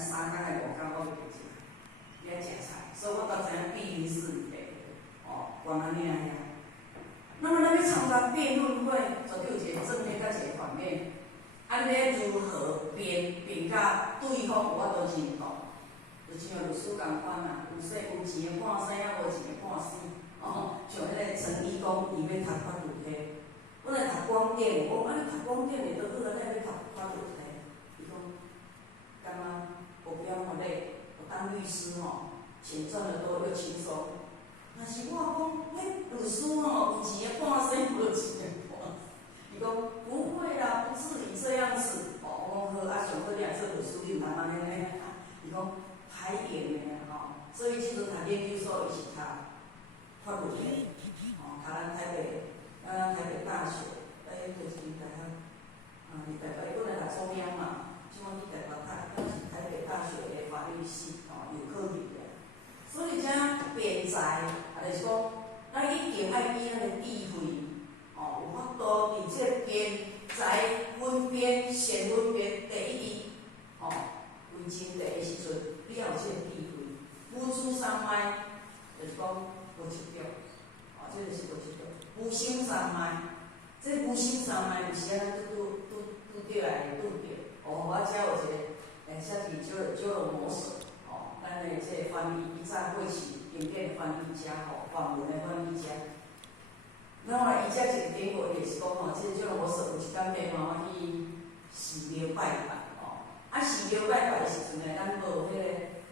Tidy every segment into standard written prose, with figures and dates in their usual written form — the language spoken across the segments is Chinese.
3天还5天我就袂食，要食菜，所以我才知影避孕是原安尼啊呀。那么咱要参加辩论会，绝对有一个正面甲一个反面。啊，你要如何辩甲对方有法度认同？就像律师共款啊，有钱的判生啊，无钱的判死。像迄个陈义公，伊要读法律系，我来读广电，我讲你读广电的，倒好啊，你要读法律系。伊讲，干嘛不要那么累？我当律师钱赚得多又轻松。但是我讲，律师有钱的判生，无钱的判。伊讲不会啦，不至于这样子。我讲好，啊，上好你若做律师，你毋通安尼呢？伊讲海盐的所以即阵读研究所，伊是读法律的，读咱台北大学，就是大学，伫台北本来读中央嘛，即摆去台北读，是台北大学的法律系，有考入的。所以这辩才，就是讲，咱一定爱以咱的智慧，有法度伫这辩才分辨、先分辨第一为真第一时阵，你要有这个智慧。无知三昧，就是讲无执着，这就是无执着。无心三昧，这无心三昧有时啊，拄对来拄着。我遮有一个写字九龙模式，咱的这个翻译，伊早过是经典翻译家，梵文的翻译家。那么伊遮一个典故就是讲这九龙模式有一间庙我去寺庙拜拜，寺庙拜拜的时阵呢，咱无迄个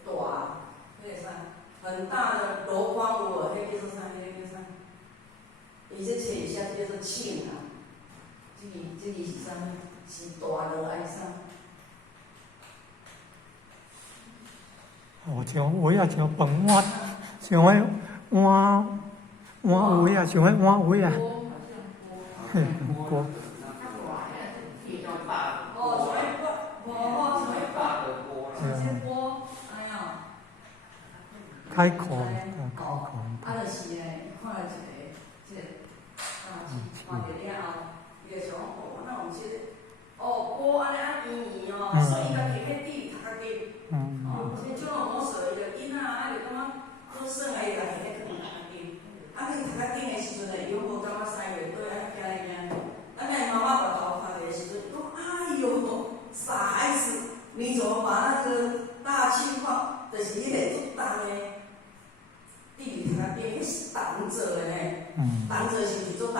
大。迄个啥，很大的箩筐有无？迄叫做啥？迄个叫啥？伊这册写叫做磬啊。这个是啥物？是大箩还是啥？像碗啊，像饭碗，像迄碗碗啊，像迄碗碗啊。嘿，锅。开口，就是呢，看到这个大气，看着了后，伊就想哪有这个锅安尼圆圆所以家己迄底头家己，这种模式伊就囡仔就感觉好耍个伊就下底放头顶，你头顶的时阵呢，伊拢无感觉使袂对，安尼惊。咱来妈妈把头看的时阵，讲哎呦，傻孩子，你怎么把那个大气放，就是迄个做重的。地理头顶，迄是重做的呢，重做是毋是做重？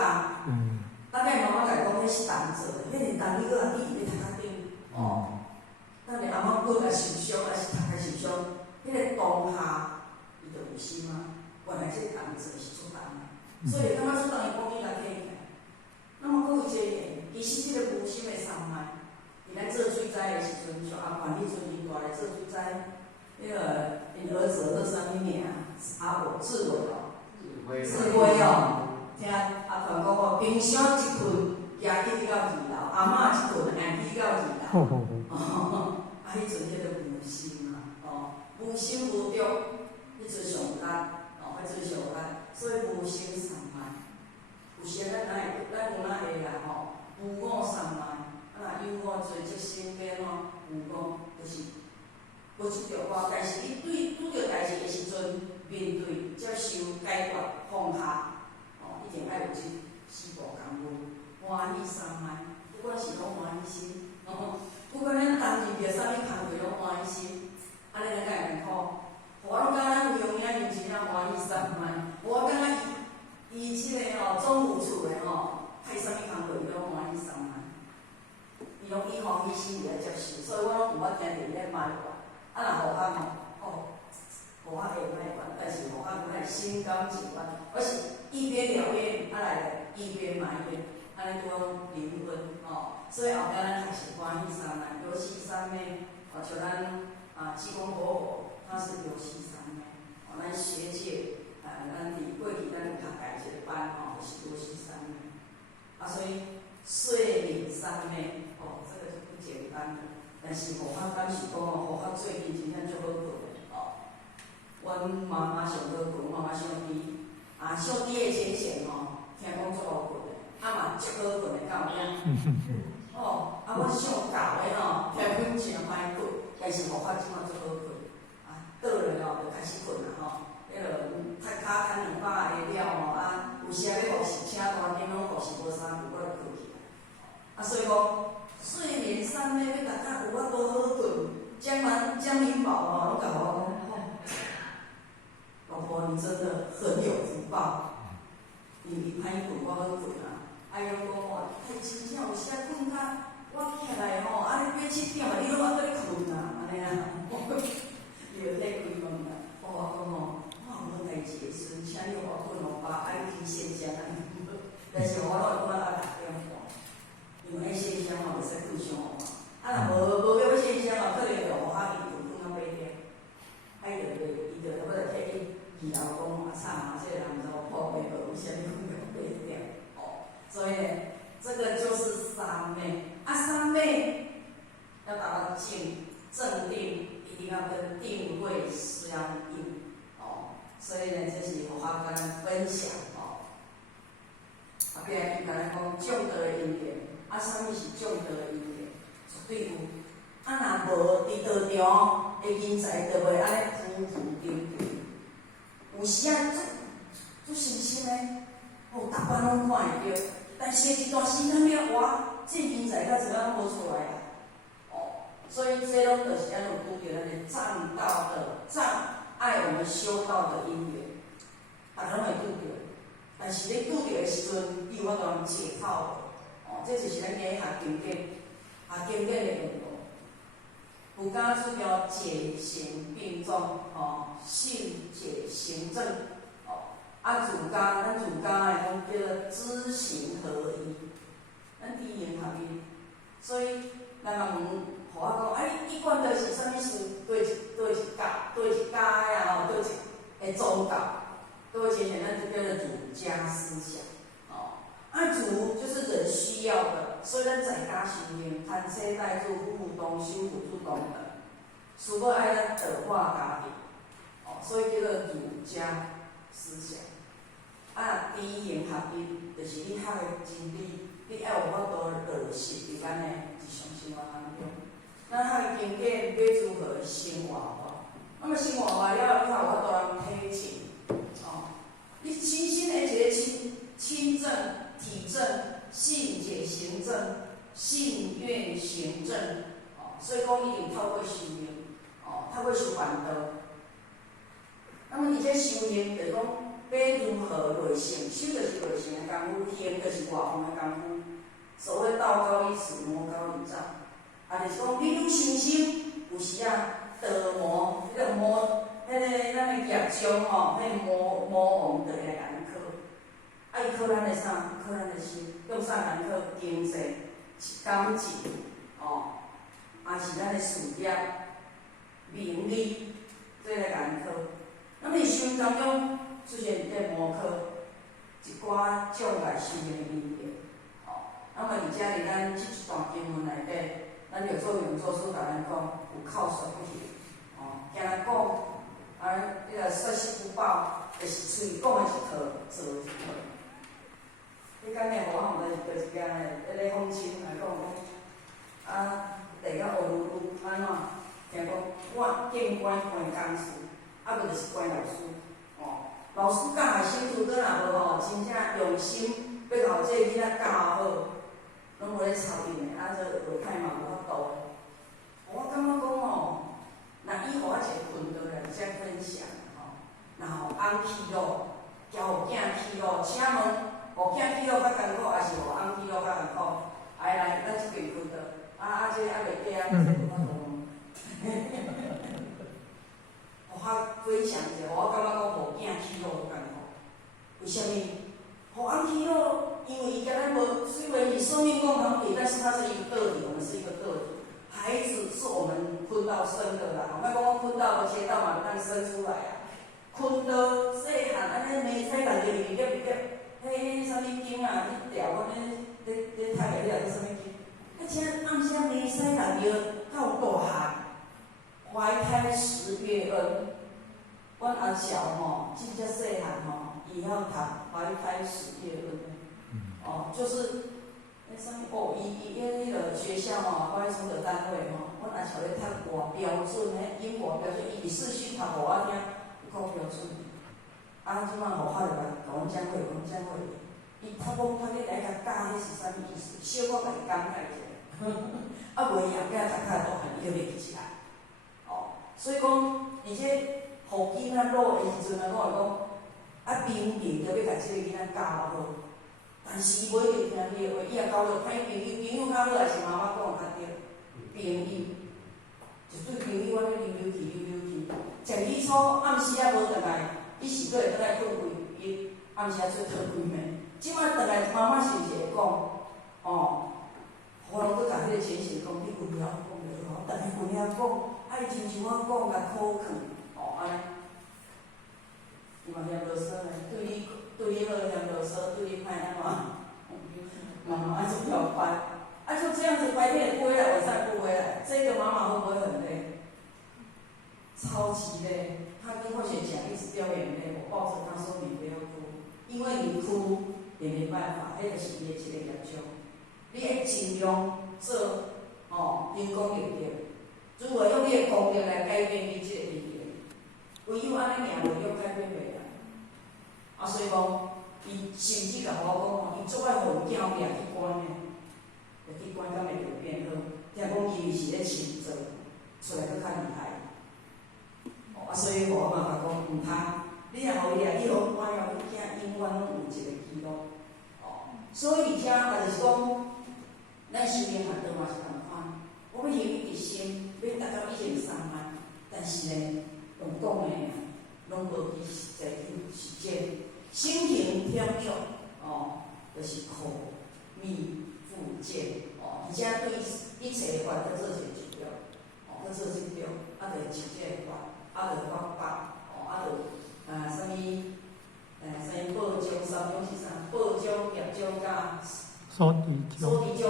大概妈妈甲讲，迄是重做的，迄是重你搁地理头顶。咱的阿妈骨也受伤，还是头壳受伤，迄个当下伊就有心啊。原来这重做是做重的，所以感觉做重伊讲伊来听起来。那么佫有一个，其实这个无心的三昧，伫咱做水灾的时阵，像阿管迄阵因大来做水灾，迄个因儿子叫啥物名？志伟志伟听阿传讲冰箱一困，行去到2楼，阿嬷一困，行去到2楼。迄阵迄个无心无心无着，迄阵上力，迄阵上力，所以无心三昧。有时咱有哪会啊？无我三昧，有我做即身边有我，就是无执着我，但是伊拄着代志的时阵。面对、接受、解决、放下，一定爱有这4步功夫。欢喜三昧，不管是拢欢喜心，不管咱担任着啥物工作拢欢喜心，安尼咱才会苦。我拢感觉咱有影认真欢喜三昧，我感觉伊即个总务处的派啥物工作伊拢欢喜三昧，伊拢以欢喜心来接受，所以我拢有法听着伊咧骂我，若互我无法会卖完，但是无法会心甘情愿。而是一边疗愈，来一边埋怨，安尼讲离婚所以后壁咱还是欢喜三昧，游戏三昧像咱济公活佛，他是游戏三昧咱学界咱伫过去咱有读家一个班就是游戏三昧所以睡眠三昧这个就不简单了。但是佛法敢是讲佛法最近真正足好做的阮妈妈上好困，妈妈上低上低的浅浅听讲足好困的，嘛足好困的，敢有影？我上高的听讲真歹困，但是佛法即马真正有时啊困较，我起来吼，啊你8、7点啊，你拢还在咧困啊，安尼啊，你就咧开门啦。我讲吼，我有问代志的时阵，请你互我困互饱，啊你去先生啊，但是我拢会按6点半，因为先生嘛袂使困伤晚。啊，若无叫要先生嘛，可能就互他伊就困到8点，啊伊就差不多替伊老公啊吵啊，这个人就破病了，为啥物困到8点？哦，所以呢，这个就是三昧。啊，三昧要达到正定，一定要跟定位相应。哦，所以呢，这是互法跟咱分享哦。后壁伊甲咱讲种德的因缘，啊，啥物是种德的因缘？绝对有。啊，若无伫道场的人才，就袂安尼浮浮沉沉。有时啊，做信心的，哦，逐班拢看会着，但是一段时间了，哇，这人才到怎样无出来啊？哦，所以这拢就是咱有拄着咱的障道的障碍，我们修道的因缘，逐个拢会拄着。但是你拄着的时阵，你有法度通解套的。哦，这就是咱今日学经典，学经典的用途。儒家主张解行并重，哦，信解行正，哦，啊，咱儒家来讲叫做知行合一，咱知行合一，所以咱嘛问，互我讲，你管到是啥物事？对一家呀，吼，对一个宗教，各位先生，咱就叫做儒家思想，哦，啊，儒就是人需要的，所以咱在家修行，谈车带住，互动修辅助同等，除了爱咱德化家庭，哦，所以叫做儒家思想。啊，知行合一，就是你学的真理，你要有法度落实伫咱的日常生活当中。咱学的经典要如何生活化？那么生活化了，你才有法度通体证。哦，你亲身的一个亲证、体证、信解行证、信愿行证。哦，所以讲一定透过修行，哦，透过修烦恼。那么，而且修行就是讲。要如何内性？修就是内性的功夫，行就是外方的功夫。所谓道高一尺，魔高一丈。啊，就是讲你愈修心，有时啊，得魔，迄个魔，咱的业障吼，迄魔王就会来咱考。啊，伊考咱的啥？考咱的心，用啥来考？经济、感情，哦，也是咱的事业、名利，做来咱考。那么，伊修行当中。出现在魔科一寡障碍修行的因缘，哦，那么而且伫咱即一段经文内底，咱有做用做书甲咱讲有靠说不行，哦，惊人讲，迄个说死不报，就是嘴讲的一套，做一套。迄间的我毋知是倒一间的，咧风清来讲地甲乌噜噜安怎？听讲我见官关工事，无就是关老师，哦。老师教的生徒，佫若无吼，真正用心要甲这个囡仔教好，拢无咧操练的，啊，这下摆嘛无法度的。我感觉讲吼，若伊互我一个fundal来遮分享吼，然后翁起路，交互囝起路，请问互囝起路较艰苦，还是互翁起路较艰苦？来，咱即边fundal，这还袂记啊，这有法度。互我分享一下，我感觉讲互囝起路有艰苦。为什么？互翁起路，因为伊甲咱无，虽然是生命共同体，但是它是一个个体，我们是一个个体。孩子是我们坤道生的啦，莫讲我坤道无切到嘛，当生出来啊。坤道细汉安尼没细汉就入入迄啥物经啊？迄条我咧读个了，迄啥物经？而且暗时没细汉就到大汉。怀胎10月恩，阮阿小吼，真正细汉吼，伊晓读怀胎10月恩。哦，就是啥物哦，伊迄个学校吼，关于承德单位吼，阮阿小咧读外标准，迄英国标准，伊是去读互我听，有够标准。啊，即摆互发落来，甲阮讲话，伊读咧来甲教，迄是啥物意思？小可甲伊讲解者，啊，袂晓，囝读较大汉，伊就袂记起来。所以讲，而且互囡仔落的时阵，我讲，明明着要甲即个囡仔教好，但是伊无一定听你的话，伊也交着歹朋友，朋友较好还是妈妈讲较对。朋友，一对朋友安尼溜去，食起初暗时啊无倒来，伊是阁会倒来困规，伊暗时啊出讨规暝。即摆倒来，妈妈是毋是会讲，哦，喉咙阁甲迄个前生讲，你有了讲就好，逐个有了讲，啊，伊亲像我讲甲口劝，哦安尼，伊嘛嫌啰嗦嘞，对你好嫌啰嗦，对你歹安怎？妈妈就要搬。啊，就这样子，白天也不回来，晚上也不回来，这个妈妈会不会很累？超级累。她跟慧雪讲，一直掉眼泪，我抱着她说：“你不要哭，因为你哭也没办法，迄就是你的一个业障。你要尽量做，成功就对。如何用你的功力来改变你这个命运？唯有安尼命运改变袂来。啊，所以讲，伊甚至甲我讲，伊足爱互囝掠去关的。”去关敢会着变好，听讲伊是咧深造，出来佫较厉害。所以我嘛甲讲毋通，你若互伊掠去互关了，你囝永远拢有一个记录。所以而且也就是讲，咱修炼学道嘛是共款，我要行一直心，要达到103万，但是呢，用讲的拢无去实践。心平天众，就是苦密。福建，而且对一切的法都做一个指标，都做指标，啊，就直接法，啊，就法法，啊，就啥物，啥物报章三种是啥？报章、业章甲所地章，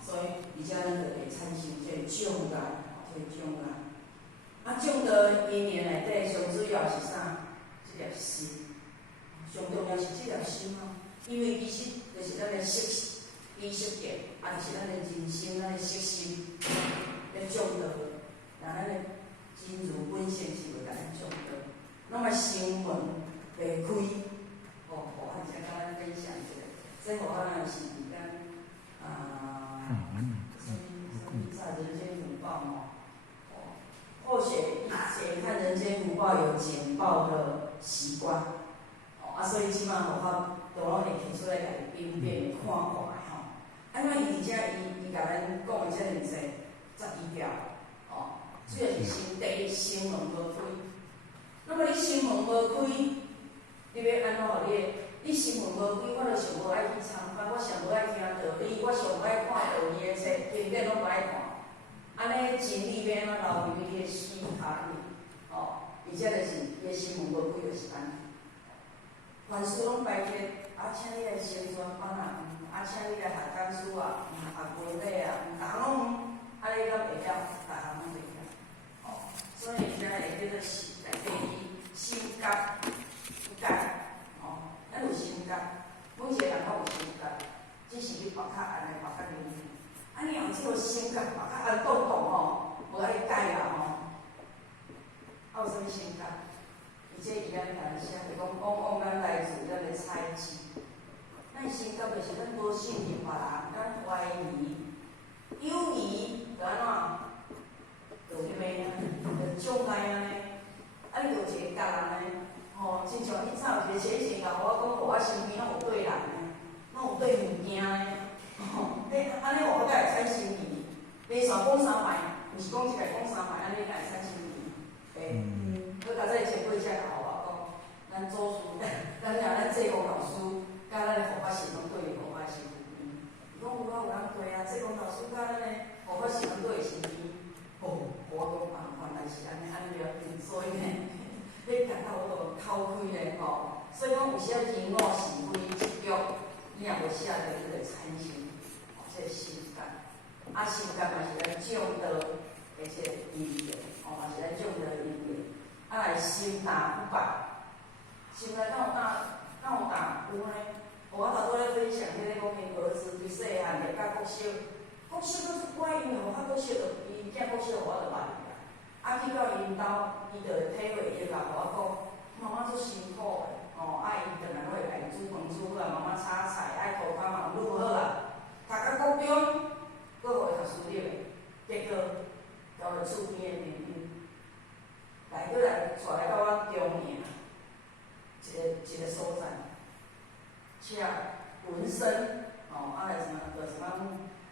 所以而且咱就会产生这个障碍，这个障碍。啊，种的因缘内底上主要是啥？这粒心，上重要是这粒心啊，因为其实就是咱的识。意识点，就是咱的人生，咱的识心，咧种道，让咱的真如本性是为咱种道。那么心门袂开，我先甲咱分享一下，这互咱是伫咱在人间福报或许以前看人间福报有简报的习惯，所以即摆互我都拢会提出来甲伊分辨看法。因为伊而且伊甲咱讲的遮尔济11条，主要是心第一心门无开。那么你心门无开，你要安怎互你心门无开，我就上无爱去参观，我上无爱听道理，我上无爱看道理的册，经典拢无爱看。安尼钱你要安怎留伫你的心坎里？而且就是伊的心门无开，就是安尼。凡事拢摆撇，请你来宣传帮人。请你来学讲书啊，学文理啊，逐项拢安尼了袂了，逐项拢袂了。所以现在会叫做第二心觉，咱有心觉，每一个人拢有心觉，只是你别较安尼，别较灵敏。你用这个心觉，别较安动无爱改啦有啥物心觉？而且伊安尼甲咱写，就讲往咱来自咱的猜忌。咱心觉就是咱无信任别人，咱怀疑、犹疑，就安怎？就迄个就障碍安尼。你就一个家人呢，亲像以前有一个先生甲我讲，我身边拢有对人呢，拢有对物件呢。安尼我才会产生疑。你煞讲三摆，毋是讲一个讲三摆，安尼才会产生疑。佮较早前几只甲我讲，咱祖师，咱济公老师。甲咱的护法神拢对护法神有边，伊讲有人对啊，济公老师甲咱的护法神拢对身边，我讲原来是安尼了解，所以呢，你感到我都偷开咧所以讲有时仔人我是非执着，你若无写着，你就产生这个心觉，心觉嘛是咱种道的这个因缘，嘛是咱种道的因缘，来心大不败，心内敢有大有呢？我头拄咧分享，迄个讲因儿子对细汉个甲国小，国小佫怪，因为我较国小着，伊囝国小我着捌伊啦。去到因兜，伊着体会，伊就甲我讲，妈妈足辛苦的，伊顿来拢会家己煮饭煮好啊，妈妈炒菜，涂骹嘛愈好啊。读到高中，佫互伊读书了，结果交着厝边的朋友，来带来到我中营，一个所在。车纹身，来什么，什么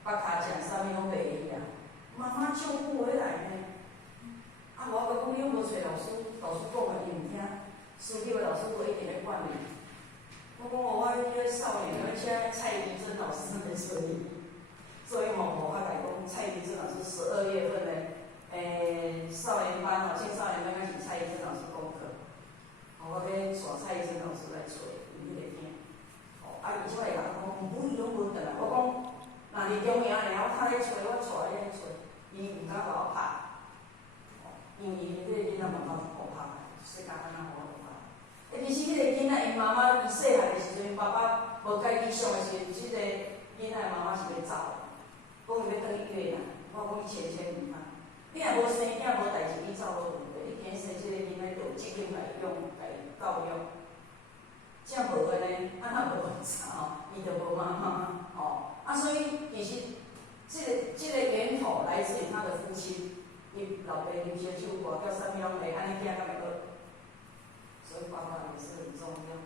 北脚掌啥物拢袂去啊。妈妈照顾回来呢。我甲讲你拢无找老师，老师讲个伊毋听，私立的老师无一定会管你。我讲我迄个少年，而且蔡依珍老师在所以我来讲，蔡依珍老师12月份的少年班青少年班开始蔡依珍老师功课，我要带蔡依珍老师来找，伊迄个听。伊出来甲我讲，不伊拢无转来。我讲，若是中央的，我他咧找，我带伊咧找，伊毋敢甲我拍。因为伊迄个囡仔妈妈好拍，世界安那好拍。其实迄个囡仔，因妈妈伊细汉的时阵，爸爸无介意上的时阵，即个囡仔妈妈是要走的，讲伊要转去越南。我讲伊千毋通。你若无生囝无代志，你走无对。你今生即个囡仔就有责任来养，来教育。这样无个呢，安那无啥伊就无妈妈所以其实这个源头来自于他的父亲。伊老爸啉烧酒歌，叫啥物拢会安尼囝敢会好，所以爸爸也是很重要。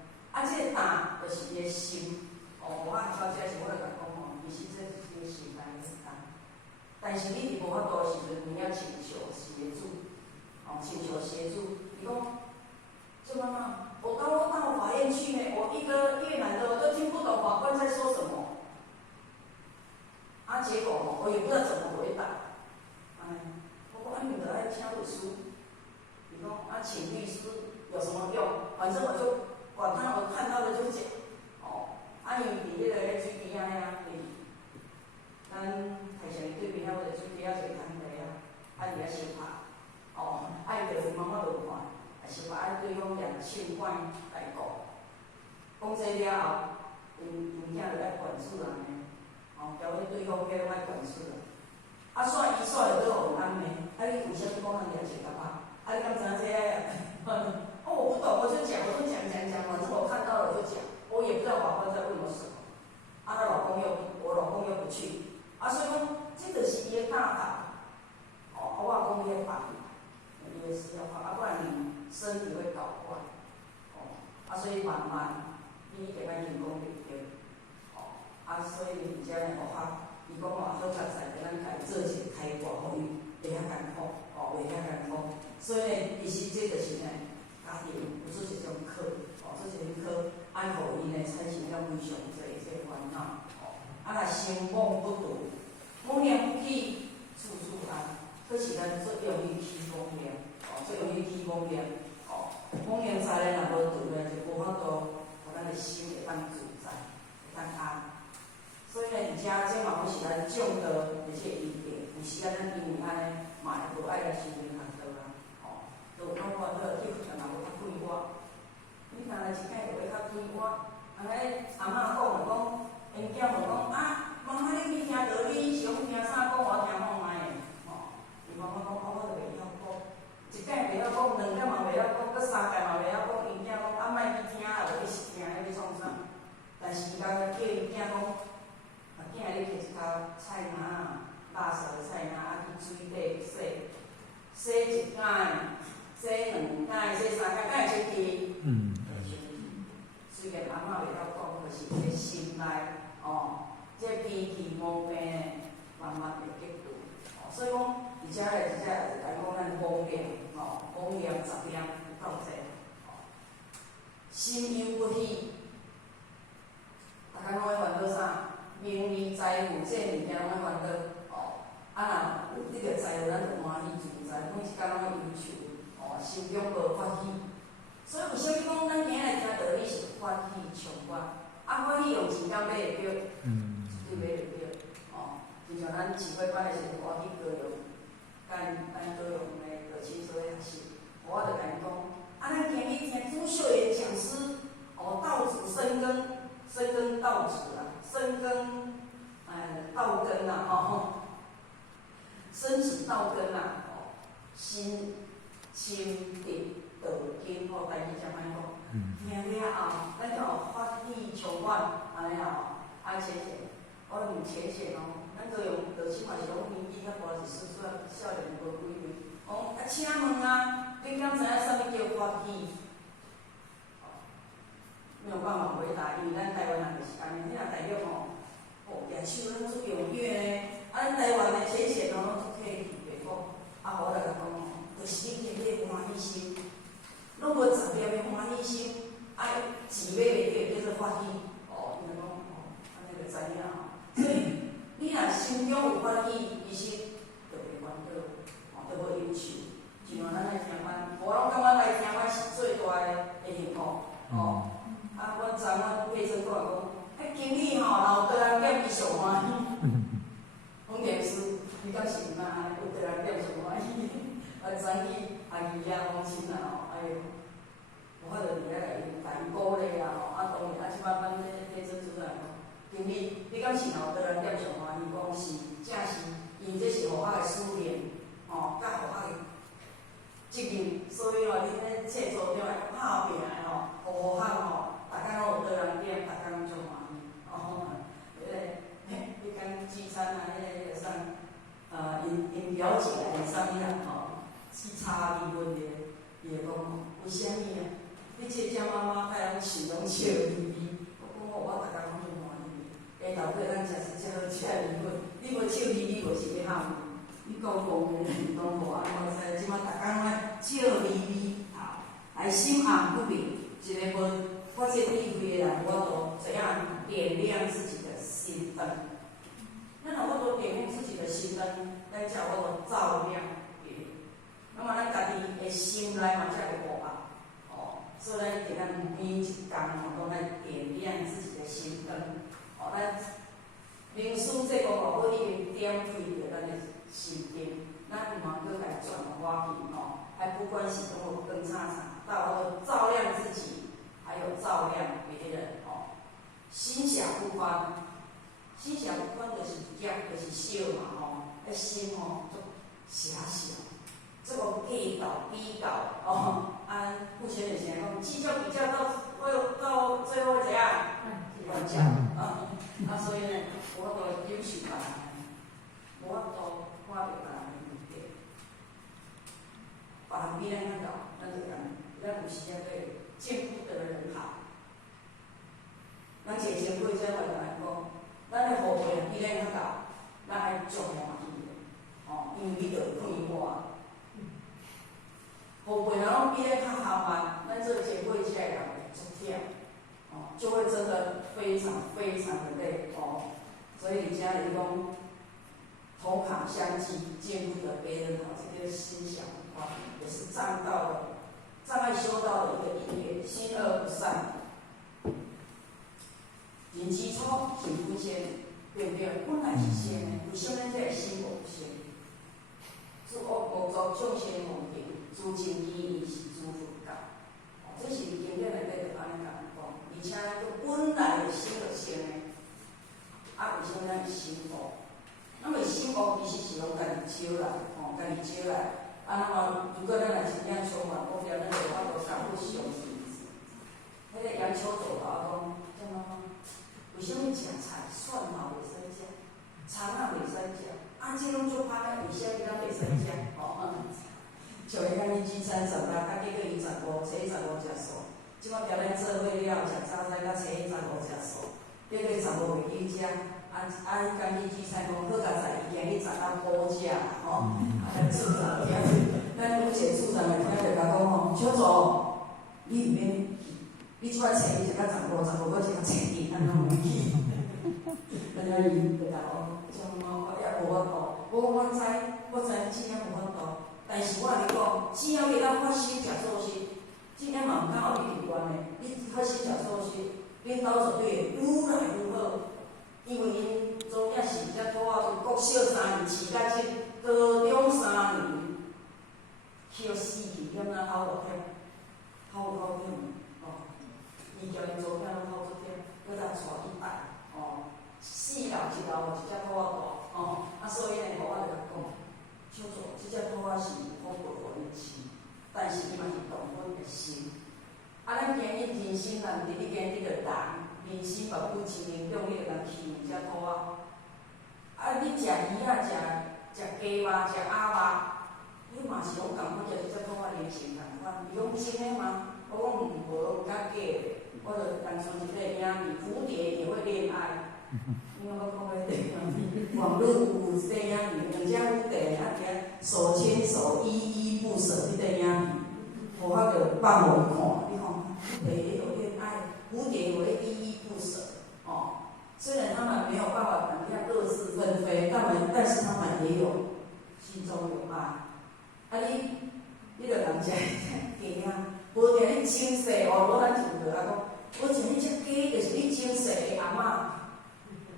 这个担就是伊的心。我到这时我就甲讲其实这是一个心担是担，但是你伫无法度的时阵，你要请求协助，请求协助。伊讲，这妈妈，我到法院去呢，我一个越南的我都听不懂法官在说什么。结果我也不知道怎么回答。你就爱请律师，你讲请律师有什么用？反正我就管他，我看到的就讲。因为伫迄个水边仔咱台上对面遐个水边仔就摊地伫遐相拍。伊就妈妈就看，相拍对方2千块来顾。讲这了后，因囝就爱管事人的，交迄对方迄拢爱管事人。线伊线就做互安尼。你为什么讲人2千块？你敢知影这我不懂，我就讲，反正我看到了我就讲，我也不知道法官在问我什么。我老公又不去，所以讲这就是伊的大胆。我讲你要法律，你的是要法，不然你身体会搞坏。所以慢慢你一定要人工袂对。所以人家呢，伊讲好食菜，给咱家做一个开挂，互伊袂遐艰苦，袂遐艰苦。所以呢，其实这就是呢，家庭有做一种课，做一种课，爱互伊呢产生了非常多这烦恼。若心妄不独，妄念不起，处处安。这是咱最容易起妄念，最容易起妄念。妄念在咧，若无独咧，就无法度，互咱的心会当自在，会当安。所以呢，而且这嘛拢是咱种的一些因缘，有时咱因为安尼嘛会无爱来修行学道啊，就讲我这去学嘛无较快活。你若来一摆就会较快活。阿嬷讲就讲，因囝问讲妈妈你去听道理，是讲听啥讲我听看卖的。伊妈妈讲我就袂晓讲，一摆袂晓讲，2摆嘛袂晓讲，搁3摆嘛袂晓讲。因囝讲莫去听啦，无你是听，你创啥？但是伊甲叫因囝讲。囝你摕一包菜苗，垃圾的菜苗，去水底洗1摆，洗2摆，洗3摆，敢会清气？虽然阿嬷袂晓讲，可是这心内这脾气毛病慢慢会结除。所以讲，而且来讲咱妄念10念有够济，心忧不喜，大家拢在烦恼啥？名利财富这物件拢在烦恼。若有这个财富，咱就欢喜自在，每一工拢忧愁，心中无欢喜。所以有啥物讲，咱今仔日听道理是欢喜充满，欢喜用钱敢买会着？绝对买袂着。就像咱市尾班的时阵，我去高雄，咱高雄的高清所学习，我就甲因讲，咱今日听朱秀妍讲师，道子深耕道子啦，深耕道根啦，深植道根啦，心清定道根，台语怎样讲？听了后，咱就有欢喜充满，安尼浅浅，我问浅浅咱高雄道清嘛是讲年纪较大14岁，少年无几岁，讲请问你敢知影啥物叫欢喜？没有办法回答，因为咱台湾人就是安尼，遐大陆吼，举手咱足踊跃呢。咱台湾的浅显拢足客气，袂讲，我来甲讲吼，就是你建立欢喜心，拢无十粒的欢喜心，钱买袂着，叫做欢喜。因为讲安尼就知影吼。所以你若心中有欢喜，其实就袂烦恼，就无忧愁。就像咱来听番，我拢感觉来听番是最大的幸福。我昨我配做我讲，今年吼，若有得人点伊上欢喜。讲电视，你敢是毋啊？有得人点上欢喜。昨去阿姨遐讲亲啊哎哟，无法度伫遐甲伊鼓励啊当然即摆阮迄做主任讲，今年你敢是若有得人点上欢喜？讲是，正是，因为这是互我的思念，甲互我的责任，所以你咧册组长来拍拼的互学校逐工拢有得人点，逐工足欢喜。迄间聚餐迄个啥，因表姐来啥物啊去查离婚的，伊就讲为虾米啊？你这只妈妈太拢笑眯眯，我讲我逐工拢足欢喜。下头尾咱食一只好食的离婚，你无笑眯眯，就是要喊你讲讲的拢无安怎使？即摆逐工咧笑眯眯，来心安不明，一个无发现智慧的人，我都怎样点亮自己的心灯？咱若我都点亮自己的心灯，咱才我都照亮别人。那么咱家己的心内嘛才会无暗，所以咱一定要每一工都来点亮自己的心灯。咱灵书这个好已经点开着咱的心灯，咱毋通搁来转化去还不管是通过灯叉叉，到照亮自己，还有照亮别人心想不宽，心想不宽就是就是小嘛心足狭小，这个计较比较目前就是讲计较比较到最后怎样？乱讲所以呢，我都有时吧，我都看到别人的问题，别人比咱较高，咱就咱有时对见不得人好。咱一个前辈在我就来讲，咱的后辈比咱较高，咱爱足欢喜的，因为伊就有看我。后辈人拢比咱较下慢，咱做前辈这个人足忝，就会真的非常非常的累所以你家里讲同行相济，见不得别人好，这个心想也是障碍修道的一个因缘，心恶不善。人之初，性本善，对不对？本来是善的，为什么咱这个心无善？诸恶无作，众生无定，诸正义是诸佛教。这是经典内底就安尼讲，而且佮本来的心就善的，为什么咱会心恶？咱会心恶，其实是拢家己招来，家己招来。那么如果咱若真正充满目标，咱就有法度相互相信。迄个杨秋走老讲，叫妈妈，为什么食菜蒜头袂使食，葱仔袂使食？这拢做歹个，为什么咱袂使食？像伊讲伊聚餐16，结果伊15，初一15食素。即摆条咱做伙了，食早餐，甲初一15食素，结果15袂记食。伊讲伊聚餐讲好佳在，伊今日16补食咱处长听，咱女姐处长来听着甲讲小组，你毋免去，你即摆初一食到15，15搁食到初一，安怎袂去？人家伊就甲我讲，我也无法度，我知真正无法度，但是我跟你讲，只要你当发心食素食，真正嘛毋敢互你有关的，你发心食素食，恁兜绝对会愈来愈好。因为因总也是遮土仔国小3年，饲到即高中3年，去到4期，踮那考5点，考5点伊叫因做囝拢考足点，搁再带去带4楼1楼一只土仔大所以呢，我就甲讲，小组即只土仔是有福报互恁饲，但是伊嘛是动阮的心。咱今日人生难得，你今日着人。人生目睭真严重，你着通欺负遮土仔。你食鱼仔、食鸡肉、食鸭肉，你嘛是拢共款，食即只土仔连成共款。伊讲真诶吗？我讲无假假诶。我我就当成一个影片，蝴蝶也会恋爱。因为我讲的网络有这个影片，两只蝴蝶啊，手牵手依依不舍，这个影片，我发就放我看，你看，蝴蝶也有恋爱，蝴蝶也会依依不舍。哦，虽然他们没有办法谈恋爱各自纷飞，但是他们也有心中有爱。啊你着人食鸡啊，无定你精细哦，无咱就着啊讲，我像迄只鸡就是你精细的阿嬷。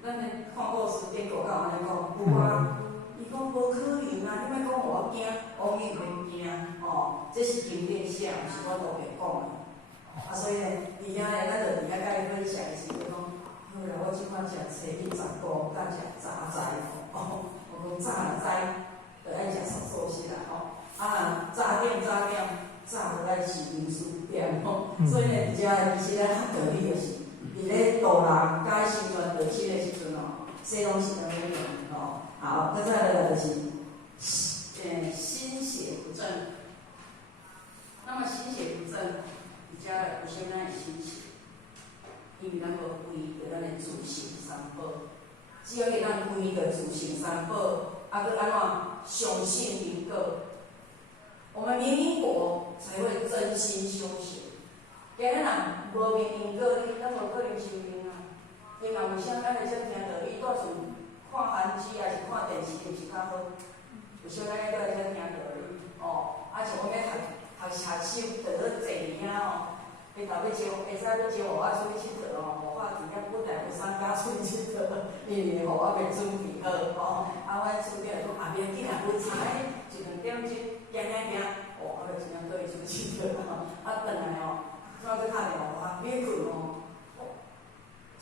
咱咧看故事结果甲安尼讲，有啊，伊讲无可能啊，你莫讲我惊，王伊袂惊哦，这是经典写，毋是我路边讲的。啊，所以咧，伫遐咧，咱着伫遐甲伊分享的时阵讲，好啦，我即摆食初一十五，甲食早斋哦，我讲早斋着爱食素素食啦吼。啊，早点，早就爱是民俗店吼，所以咧，伫遮其实咧较道理就是。伫咧度人甲伊成团落去的时阵哦，这拢是安尼样哦。好，再来就是心血不正。那么心血不正，伫遮有啥物的心血？因为咱无规着咱的自性三宝，只要伊咱规着自性三宝，啊，搁安怎相信因果？我们明因果才会真心修行。今仔人无明因果，咱无可能修行啊。因嘛为啥咱会遮听道理？带厝看韩剧还是看电视，毋是较好？为啥咱要来遮听道理？哦，啊像我要学修，着咧坐尔哦，下昼要招，下使要招互我出去佚佗哦，互我真正本来有三家出去佚佗，因为互我袂准备好哦。啊，我厝边讲后面紧啊，不差一两点钟行，哦，我就真正倒去出去佚佗哦。啊，转来哦。他就打电话，你困哦？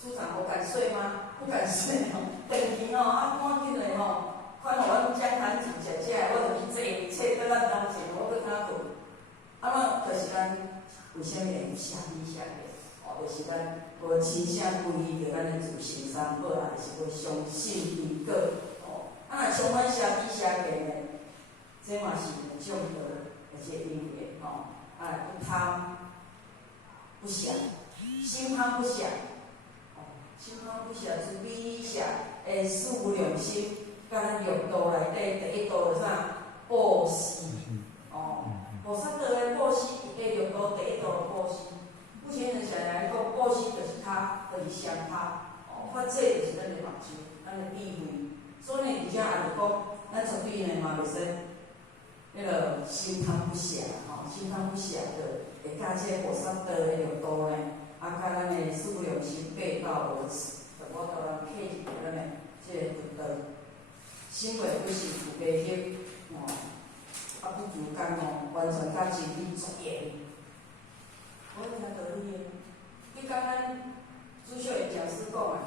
处长，我敢睡吗？不敢睡哦。等去哦，啊，赶紧的哦，看我江南煮食食，我就去坐车倒咱当前，我搁较困。啊，那就是咱为虾米会有下意下的？哦，就是咱无倾向规着咱的自性三宝啊，就是要相信因果哦。啊，若相反下意下的呢，这嘛是一种的一个因缘哦。啊，不贪。不想，心贪不想，心贪不想是理想的四无量心，甲咱六道内底第一道是啥？布施。哦，菩萨道的布施，伫第六道第一道的布施。目前人常来讲，布施就是他，就是相他。哦，发这就是咱的目睭，咱的智慧。所以呢，而且也就讲，咱绝对呢嘛袂使，那个心贪不想，吼，心贪不想的。会甲这菩萨道的六道呢，啊，甲咱的四无量心背道而驰，我甲咱客一个咱的这个佛道，心袂不是不悲喜，哦，啊不自甘哦，完全甲真理作缘。我听道理的，你讲咱朱秀妍讲师讲的，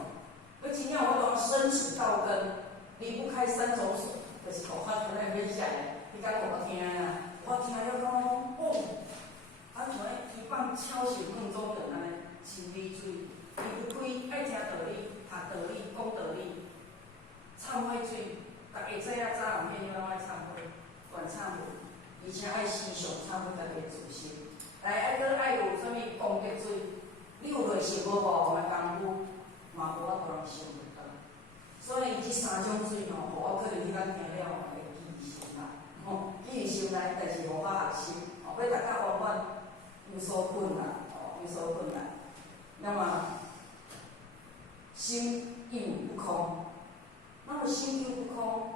要真正我讲生死道根离不开三种水，就是我发出来分享的，你讲我听啊，我听了讲哦。啊，像伊放敲醒梦中人安尼，心理水，离不开爱听道理、读道理、讲道理、忏悔水，逐个这啊早人免了爱忏悔，断忏悔，而且爱时常忏悔家己的自心。来，搁爱有啥物功德水，你有落是无无的功夫，嘛无法度通想得到。所以，伊即三种水吼，互我可能迄间听了吼，会记忆心内，吼，记忆心内，但是无法学习，吼，要大家往往。有所困难，哦，有所困难。那么，心应不空。那么心应不空，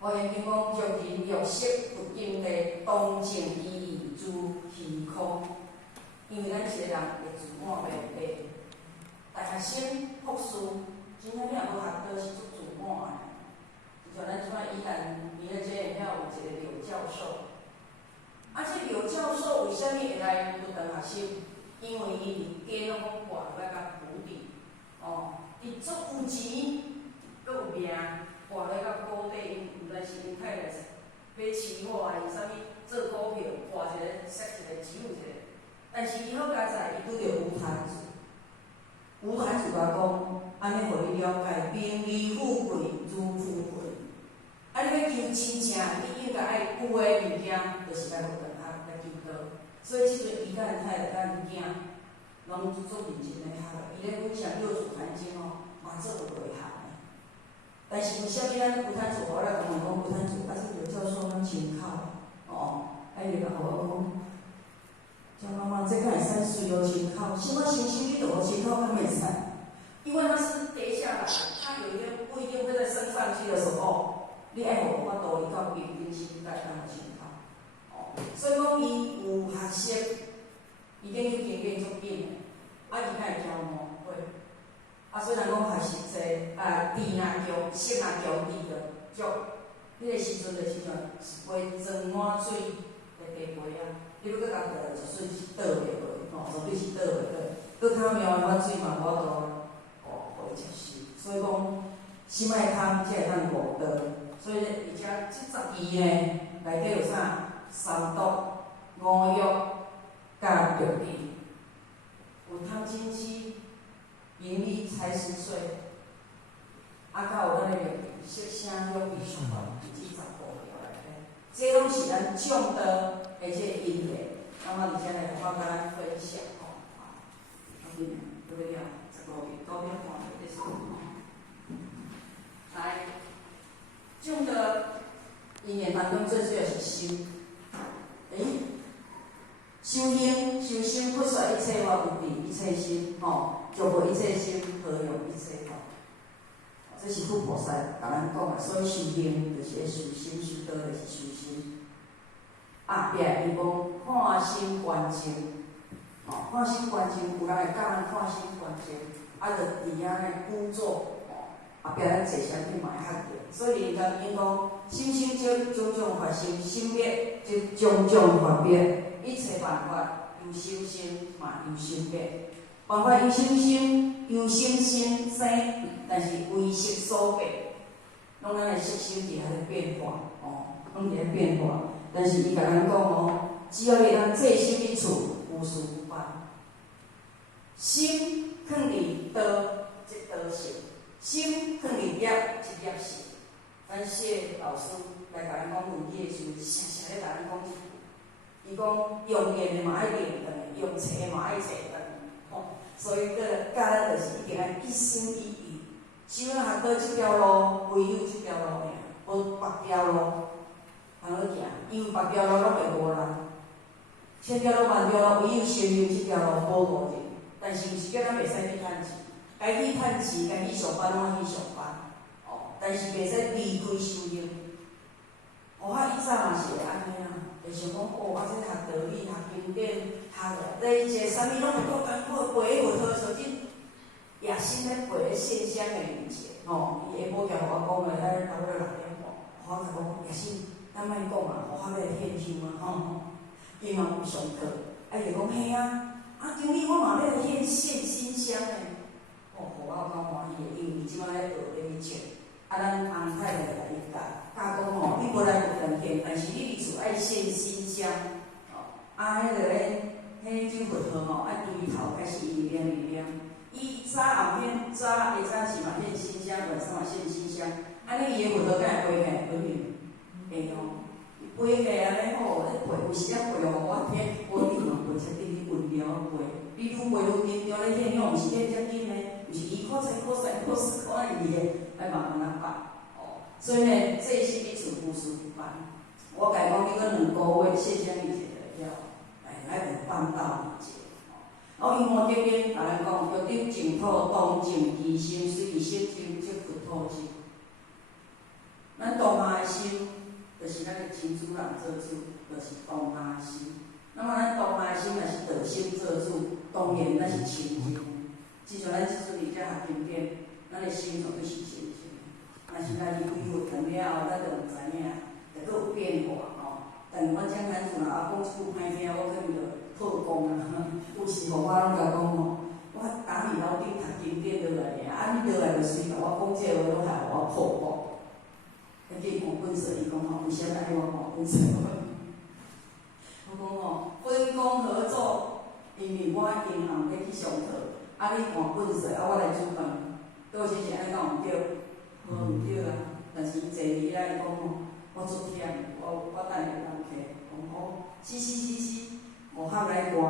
华严经讲：若人若色不应地，当净意义诸虚空。因为咱一个人会自满袂袂，大学生博士，真正你若无学到是足自满的。就像咱即摆宜兰伊个这遐有一个刘教授。啊，这刘教授为虾米会来不当学生？因为伊伫家拢讲挂落来甲府邸，哦，伊足有钱，阁有名，挂落甲高底，因毋知是因太太买期货还是啥物做股票，挂一个设一个钱有一个。但是伊好佳哉，伊拄着吴坛子，吴坛子甲讲，安尼互你了解，名利富贵如富贵。啊，你要求真正，你应该爱有诶物件，就是来互人来求道。所以即阵伊甲因太太甲因囝，拢做认真咧学个。伊咧分享六祖坛经哦，嘛做有内涵诶。但是为虾米咱有摊主，我来同伊讲有摊主，啊，这个叫做咱情靠哦，啊，伊就甲我讲。叫妈妈，这个会使随有情靠，什么星星你都有情靠，敢袂使？因为它是跌下来，它有一天不一定会再升上去的时候，你爱互我度，伊到平平心态当情靠。哦，所以讲伊有学习，伊经经足紧的，啊，伊敢会骄傲，对。啊，虽然讲学习济，智若强，识若强，智就足。迄个时阵就是像一杯装满水的茶杯啊。你要搁甲倒，就算是倒袂落，吼，绝对是倒袂落。搁较妙的款水嘛，无法度，互伊接受。所以讲，心爱汤才会当悟道。所以而且这12呢，内底有啥？三毒、五欲、甲六地。有汤金鸡、盈利财十岁，啊，甲有咱的六地，色声六地上法，这15条内底，这拢是咱种的。而且因缘，那么而且来我甲咱分享吼，啊，后面对不对？15页9点半就结束。来，种的因缘当中最主要是心。修行、修心不甩一切法无敌一切心，吼，就无一切心，何有一切法？这是佛菩萨甲咱讲的，所以修行就是修心，修道就是修心。啊，别伊讲看心观情，哦，看心观情，有人会教咱看心观情，啊，着伫遐咧鼓作，哦，后壁咱坐啥物嘛会学着。所以人家因讲，心心照种种发生，心灭就种种发灭，一切办法由心生嘛由心灭，办法由心生，由心生，但是为识所变，拢咱的识心伫遐咧变化，哦，拢伫咧变化。但是伊甲咱讲哦，只要你通静心一处，无事不办。心放伫道，即道性；心放伫业，即业性。咱谢老师来甲咱讲论语的时候，常常咧甲咱讲一句，伊讲用练的嘛爱练长，用册的嘛爱册长，吼。所以个教咱就是一定爱一心一意，想要学到即条路，唯有即条路尔，无别条路。通好行，因为别条路拢会无人，千条路万条路，唯有修行即条路无无人。但是毋是叫咱袂使去趁钱，该去趁钱，该去上班拢去上班，哦。但是袂使离开修行。哦，伊早嘛是会安尼啊，会想讲哦，我这学道理、学经典、学咧一个啥物拢有够艰苦，背佛陀像即野心咧背咧现象的物件，吼。伊下晡叫互我讲的，差不多6点半，我甲讲野心。咱莫讲嘛，互我来献香啊，吼！伊嘛有上课，就讲嘿啊，张理我嘛要来献心香诶，哦，互我有够欢喜诶，因为伊即摆咧学咧去唱，咱翁太太就来伊教讲吼，你无来不能献，但是你伫厝爱献心香，哦，迄个咧，迄种佛陀吼，爱低头开始念念，伊早后天早下早时嘛献心香，晚上嘛献心香，安尼伊诶佛陀敢会背起？会去？会哦，背起安尼吼，背有时啊背互我听，我你嘛背出滴滴分量背，你愈背愈紧张咧献香，毋是献遮紧咧，毋是一块菜、块三、块四、块二诶，来慢慢啊办。哦，所以呢，这是一次无事不办。我甲伊讲，你个2个月线上以前就了，来有办到理解。哦，因为顶边甲咱讲，要对净土当净其心，随其心清，即佛土心。咱当下诶心。就是咱的真主人做主，就是当下心。那么咱当下心若是道心做主，当然咱是清净。就像咱即阵伫遮学经典，咱的心绝对是清净。若是咱离开佛堂了后，咱就毋知影，就佫有变化吼。但是我讲咱厝若讲一句歹听，我可能就破功啊。有时候我拢甲讲吼，我打你楼顶读经典落来尔，你落来就随甲我讲这话，拢害我破功。去看本色，伊讲吼，为啥爱我看本色？我讲吼，分工合作，因为我银行要去上课，你看本色，我来煮饭，倒是是安尼讲毋对，无毋对啊。但是伊坐伊来，伊讲吼，我足忝，我等下会当客，讲好，是，学校来歌，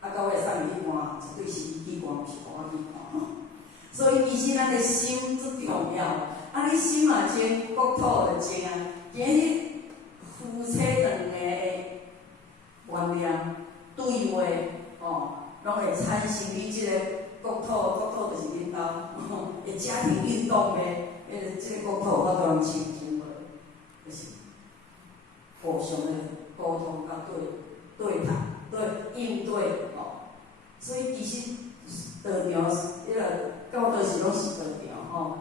啊，到尾送伊去歌，绝对是伊去歌，毋是我去歌。所以其实咱的心最重要。啊，你心嘛净，国土就净啊。今日夫妻两个的观念、对话，拢会产生你即个国土就是恁兜的家庭运动的，即个国土我都通亲像无，就是互相的沟通甲对谈、应对所以其实道场到倒时拢是道场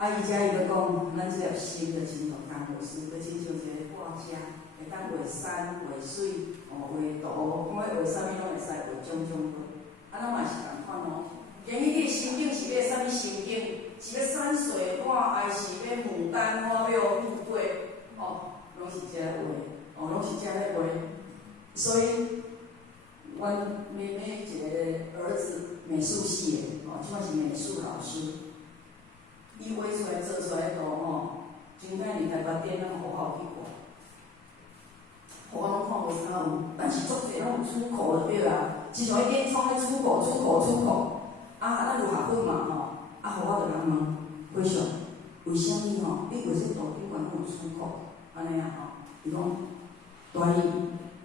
而且伊就讲，咱即粒心就亲像干无水，就亲像一个画家，会当画山、画水、画图，讲要画啥物拢会使，画种种多。咱嘛是共款今日你的心境是要啥物心境？是要山水画，还是要牡丹花庙富贵？拢是遮画，拢是遮咧画。所以，阮妹妹一个儿子美术系的，即摆是美术老师。伊画出来、做出来图真正离台北店咱学校去看，互我拢看无啥有，但是足侪拢有出口就对啦。自从迄点创咧出口，咱有学分嘛互我就人问，非常为虾米你画这图顶管有出口？安尼伊讲大意，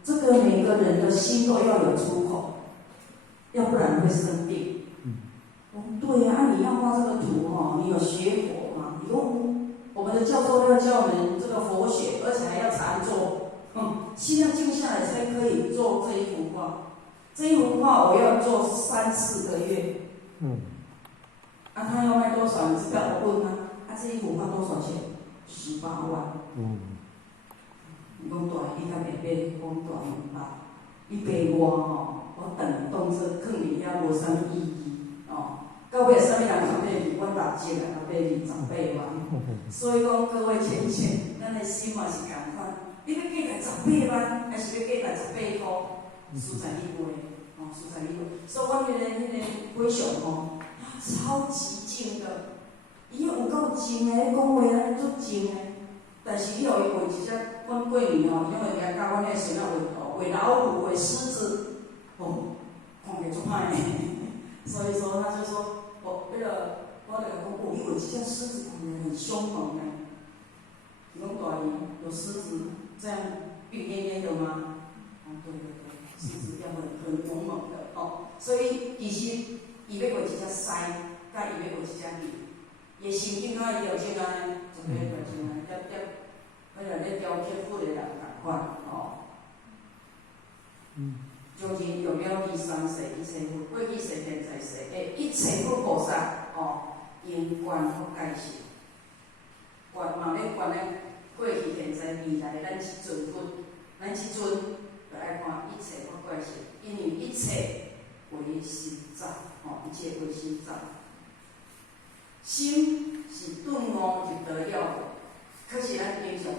这个每个人的心都要有出口，要不然会生病。对呀，你要画这个图你有学佛嘛？以后我们的教授要教我们这个佛学，而且还要禅坐，心要静下来才可以做这一幅画。这一幅画我要做3-4个月。他要卖多少？你知道我问他，这一幅画多少钱？18万。你讲大，伊较袂买，讲大100，伊卖我我当作囥伫遐无啥物意义到尾啥物人肯买去？阮6级啊，买去18万。所以讲各位浅浅，咱的心嘛是共款。你要价值18万，还是要价值18箍？输在你买，输在你买。所以我迄个非常超级静的，伊有够静的，讲话安尼足静的。但是你互伊画一只，阮过年伊拢会来教阮迄孙仔画图，画老虎、画狮子，看起来足歹的。所以说，他就说。我就讲，你画一只狮子，看起来很凶猛呢。你讲大姨有狮子这样病恹恹的吗？对，狮子要很勇猛的所以其实伊要画一只狮，甲伊要画一只鱼，伊心境甲伊条件安，就要条件安，咧雕刻富的人共款究竟有没有第三世、一切佛、过去世、现在世的一切佛菩萨因缘福解释，缘嘛要缘咧过去、现在、未来，咱即阵佛，咱即阵就爱看一切佛解释，因为一切为心造，一切为心造。心是顿悟入得要的，可是咱平常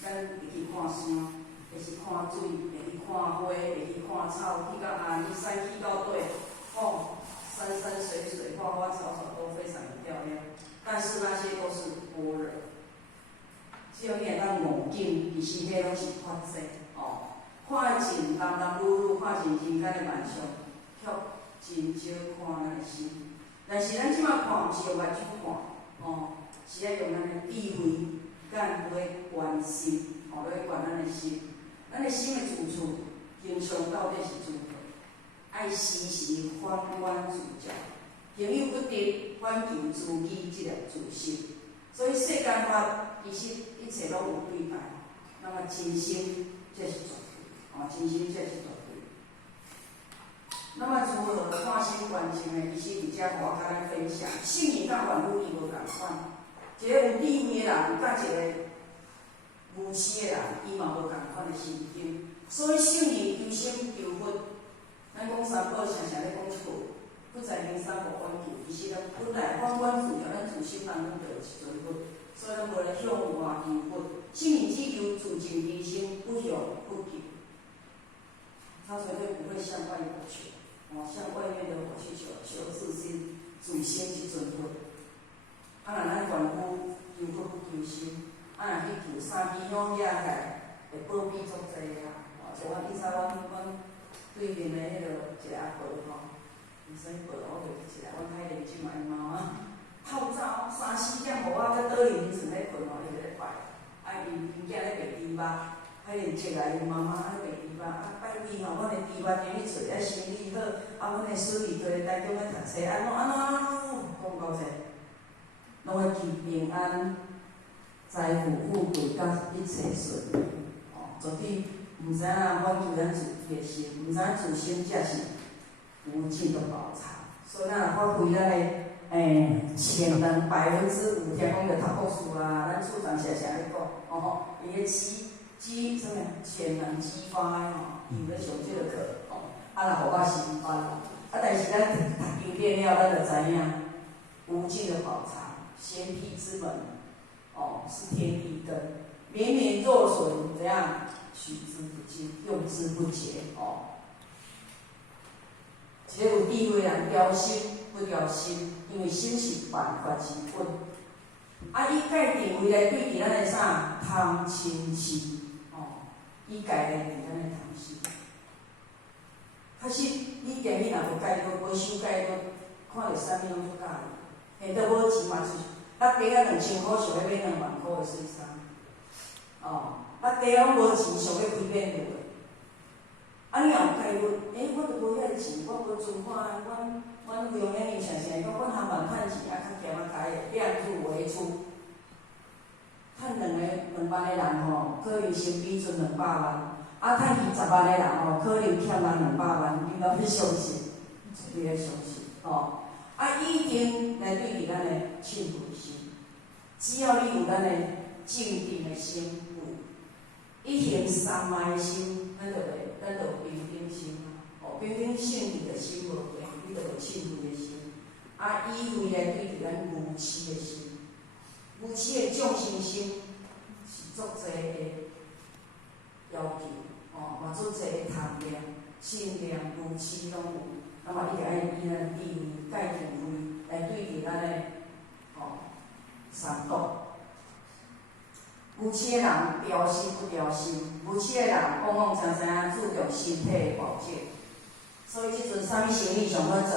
会去看山，会去看水，会去看花，会去看草，去到阿里山，去到对，山山水水、花花草草都非常的漂亮，但是那些都是般若。只要你会当悟境，其实迄拢是法界看尽男男女女，看尽人间的万象，却真少看咱的心。但是咱即摆看，毋是用目睭看，是要用咱的智慧，甲落观心，落观咱的心。咱的心的住处，形象到底是如何？爱时时反观自照，朋友不得反求自己即个自心。所以世间法其实一切拢有对待，那么真心这是绝对，真心这是绝对。那么如何看心观情呢？其实伫遮互我甲咱分享，圣人甲凡夫伊无共款，一个有智慧的人，甲一个无知的人，伊嘛无共款的心境。所以圣人求心求佛，咱讲三宝常常咧讲一句，不在名三无关求，其实咱本来反观自照，咱自心内拢就有一尊佛，所以咱无咧向外求佛。圣人只求自净提心，不向不求，他绝对不会向外求，向外面的我去求，求自心，自心即尊佛。若咱凡夫求佛不求心，若去求三天两夜界，会保庇足济啦。像我以前阮对面的迄个一个阿婆吼，毋使婆，我就记起来，阮太认真嘛，因妈妈泡澡3、4点，互我才倒去眠床咧困吼，伊就咧拜，因囝咧卖猪肉，太认真来，因妈妈咧卖猪肉，拜鬼吼，阮的猪肉今日做啊生意好，阮的孙女在台中咧读册，安怎，讲到这，拢会祈平安。财富富贵甲一切顺利，绝对毋知影反求咱自己的心，毋知影自身才是无尽的宝藏。所以咱若发挥咱的潜能5%，听讲着读博士啊，咱处长常常咧讲，伊个什么潜能激发的伊咧上即个课，若互我示范啦。但是咱读经典了，咱就知影无尽的宝藏，先辟之门。是天地根，绵绵若水，怎样取之不尽，用之不竭。一个有智慧人调心不调心，因为心是万法之本。伊界定为来对伫咱的啥贪嗔痴，伊界来伫咱的贪心。确实，你今日若无戒律，无守戒律，看着啥物拢做假的，现在无钱嘛是。咱家啊2000块，想要买2万块的水衫，咱家拢无钱，想要开免路的。你若有戒律，我都无遐个钱，我无存款，阮中央呢常常讲，阮含万趁钱较咸解的，量入为出。趁2万的人可能成比存200万，趁20万的人可能欠咱200万，你敢要相信？绝对要相信，一定来对伫咱的信服心，只要你有咱的正定的心一行三昧的心，咱就有平等心平等性你的心无变，你就有信服的心。依为来对伫咱无痴的心，无痴的众生心是足济的要求，嘛足济的贪念、信念、无痴拢有。那么伊就爱以咱的智慧、戒定慧来对治咱的三毒。无痴的人调心不调心，无痴的人讲常常注重身体的保健，所以即阵啥物生意上好做，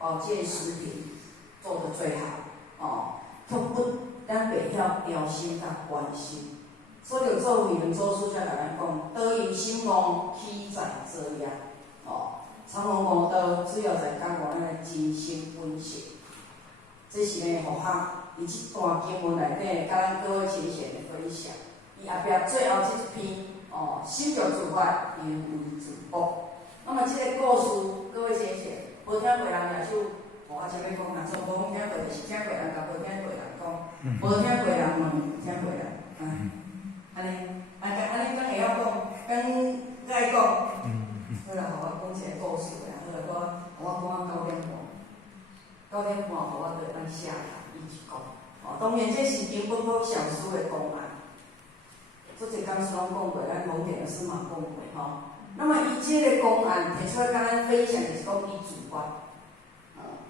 保健食品做得最好，却咱袂晓调心甲关心，所以做慧能祖师才甲咱讲，得以心妄，起在这样，参悟悟道，主要在讲咱的真心本性。这是呢，互学伊即段经文内底，甲咱各位亲善的分享。伊后壁最后这一篇，心着自发，因为自保。那么这个故事，各位亲善，无听过人也就我前面讲啦，从无听过就是听过人甲无听过人讲，无听过人问，听过人，安尼讲会晓讲，甲伊讲。好啦，互我讲一个故事啦。好啦，我讲到9点半，互我就当下啦，伊就讲。当然这是根本好小说的公案，做者刚才拢讲过，咱蒙恬老师嘛讲过那么伊这个公案提出来甲咱分享，就是讲伊自发，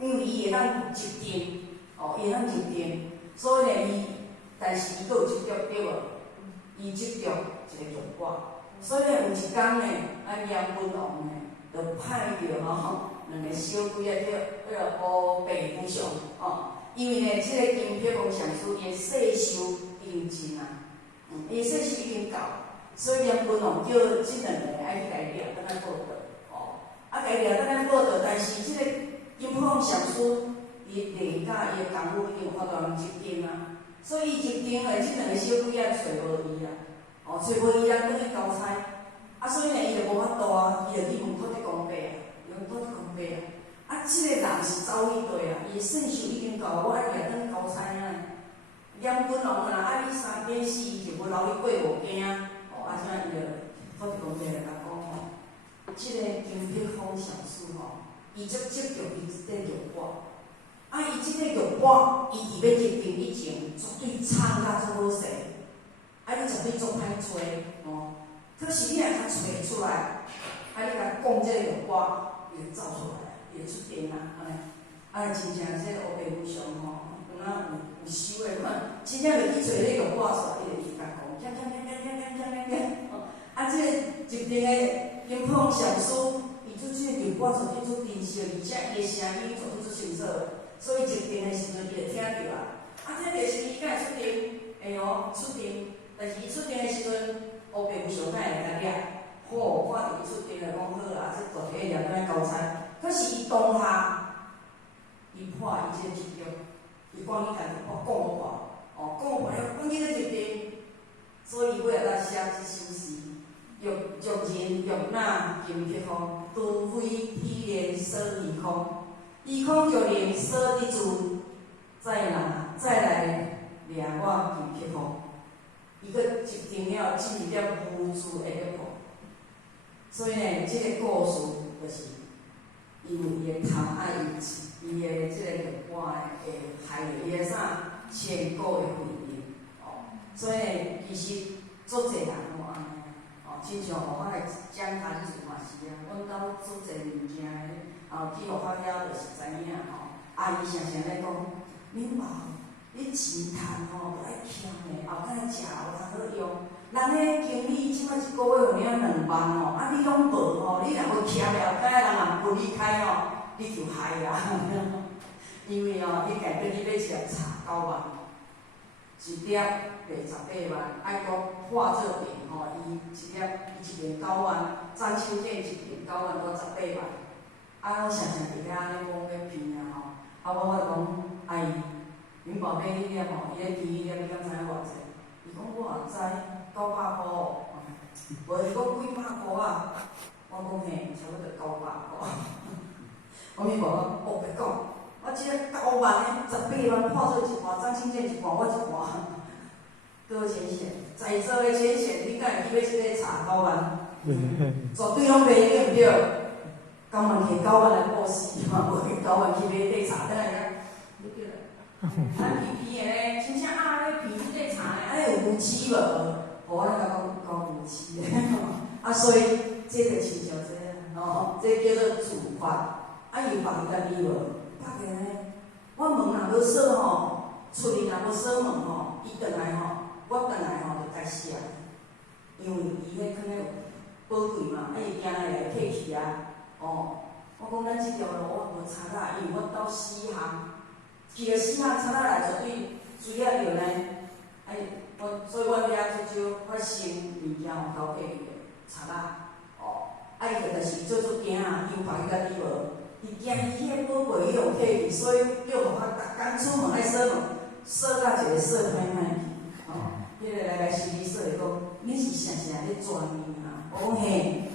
因为伊会当集定，伊会当集定，所以呢，但是伊佫有执着对无？伊执着一个结果。所以有一天呢，杨文王呢，就派着2个小鬼叫乌白虎上因为呢，这个金碧公上师伊世寿已经尽伊世寿已经到，所以杨文王叫这2个爱去来掠，等咱报道来掠等咱报道，但是这个金碧公上师伊连甲伊的功夫已经有法度人集定所以伊集定的这2个小鬼找无伊找无伊人等去交差，所以呢，伊就无法度伊就去问土地公伯问土地公伯这个人是走迄地伊的圣寿已经到，我爱掠等去交差杨文王你3点4就无留你过无惊怎伊就土地公伯就甲讲这个金碧峰上师伊则执着伊即个玉碗，伊即个玉碗，伊伫要入定以前，绝对藏甲足好势。你绝对做歹找可是你若甲找出来，你甲讲这个玉碗，伊就走出来，伊就出定真正这个乌白虎上有修的真正就去找迄个玉碗出来，伊就甲讲，这个入定的讲上师，伊做这个我做得做真实，而且伊的声音做得做清楚，所以入定的时阵伊会听着啊。啊，这就是伊敢会出定，会哦出定，但是伊出定的时阵，乌白无常敢会甲掠。好，看着伊出定来讲好啊，这大家念安尼交差。可是伊当下，伊破伊这个执着，伊讲伊家己我讲破，哦讲破了，讲伊个入定，所以伊尾来写这首诗。欲人欲那金匹风，除非披连舍异空。异空就连舍的主，再来掠我金匹风。伊个入定了，进入了无助的一步。所以呢，这个故事就是因为伊的贪爱伊的这个欲望会害了伊个啥千古的慧命。哦，所以呢，其实足侪人吼安尼。亲像互我来讲坛子嘛是啊，阮兜做侪物件诶，去互我了就是知影吼。阿姨常常咧讲，恁妈，你钱趁吼都爱欠诶，后摆食有通好用。人诶经理即摆一个月有领2万吼，啊你拢无吼，你若无欠了，后摆人若分你开吼，你就害啊。因为吼，伊家己你要食茶9万，一碟卖18万，爱讲化做病吼，伊一年9万，张秋健一年9万多18万，啊，我常常伫遐安尼讲咧骗啊吼，啊，我讲阿姨，恁宝贝你念吼，伊咧甜伊念，你敢知影偌济？伊讲我也知900箍，无伊讲几百箍啊，我讲嘿，差不多900箍，我咪无我白讲。我即个9万的18万破做一半，张清健一半，我一半。各位浅显，在座的浅显，你敢会去买即个茶9万？绝对拢袂对毋对？9万摕9万来报死嘛，无摕9万去买块茶，等下个，你叫啦。咱皮皮的咧，真正啊，咧皮即块茶咧，安尼有漆无？无咱甲讲有漆的，啊，所以这个亲像这哦，这叫做主法。啊，伊放家己无？拍个呢，我门若无锁吼，厝里若无锁门吼，伊转来吼，我转来吼就该死啊！因为伊迄囥咧宝贵嘛，伊行来来客去啊。哦，我讲咱即条路我无差啦，因为我到4项，去了4项差啦来绝对水啊着呢。所以我遐足少发生物件有交客去的差啦。哦，伊就是做出惊啊，因为放家己无。伊惊伊迄个宝贝伊用客去，所以叫互我逐工出门爱锁门，锁到一个锁歹歹去。哦，迄个来修理说讲，你是啥咧钻呢啊？我讲嘿，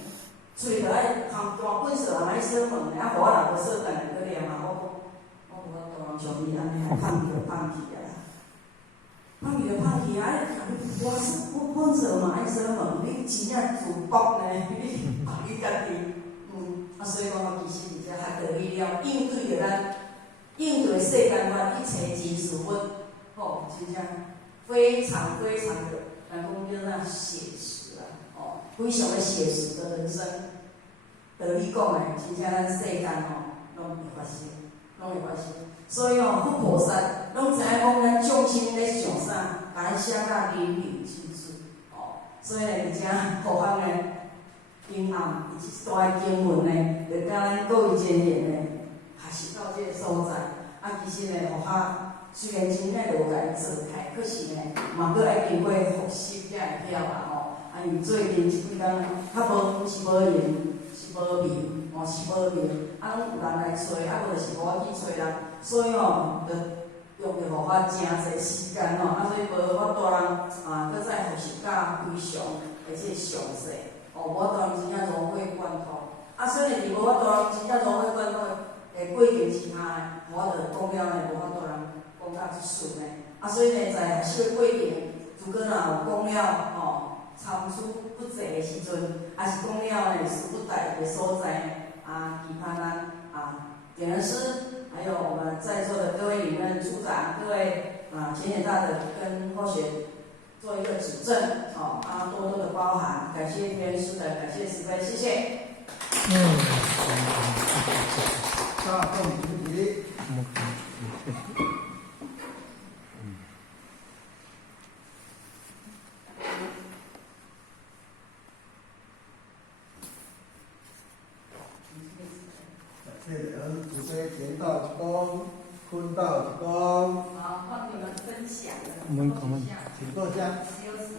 喙着爱含大本事，人爱锁门，啊，互我若无锁，等下搁念啊。我无当然像伊安尼，放去就放去啊。放去就放去啊！我本事嘛爱锁门，你真正自爆呢？你家己。所以讲，我其实是学到力量，应对着世间观，一切即事物，吼，真正非常非常的，人讲叫啥写实啊，哦，非常的写实的人生。道理讲诶，真正咱世间吼，拢会发生，拢会发生。所以吼，佛菩萨拢知影讲咱众生咧想啥，甲咱写甲淋漓尽致，哦，所以而且互咱咧。阴暗，以及一大经文呢，就甲咱各位前贤呢，学习到这个所在。啊，其实呢，互较虽然真正就有甲伊做开，可是呢，嘛搁爱经过复习才会晓啊吼。啊，因为最近即几工较无是无闲，是无眠，哦是无眠，啊，拢有人来找，啊无就是我去找人，所以吼，就用着互我真侪时间吼，啊，所以无法度人啊，搁再复习甲非常而且详细。哦，我当然真正融会贯通。啊，虽然是无法度真正融会贯通诶过程之下，我着讲了呢，无法度人讲甲即顺呢。啊，所以呢，在学习过程，如果若有讲了吼，参差不齐诶时阵，还是讲了呢，词不达意诶所在，啊，期盼咱啊，点人师，还有我们在座的各位理任处长、各位前贤大德跟后学。做一个指正，好，啊，多多的包涵，感谢天师的，感谢慈悲，谢谢。大众菩提。慈悲田道之功，坤道之功，好，帮你们分享了。我们可能。请坐下。休息。